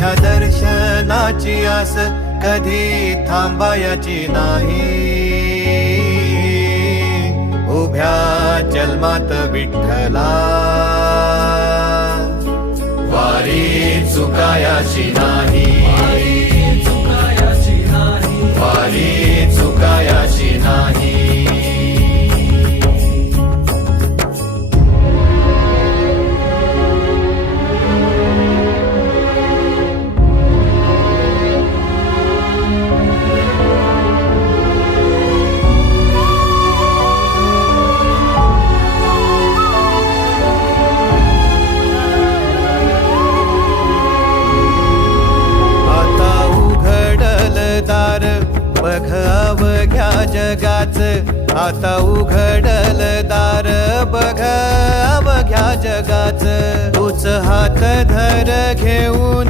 तुझ्या दर्शनाची आस कधी थांबायची नाही. उभ्या जन्मात विठ्ठला वारी चुकायाची नाही. वारी चुकायाची नाही. बघ अवघ्या जगाच, आता उघडल दार बघ अवघ्या जगाच. तूच हात धर घेऊन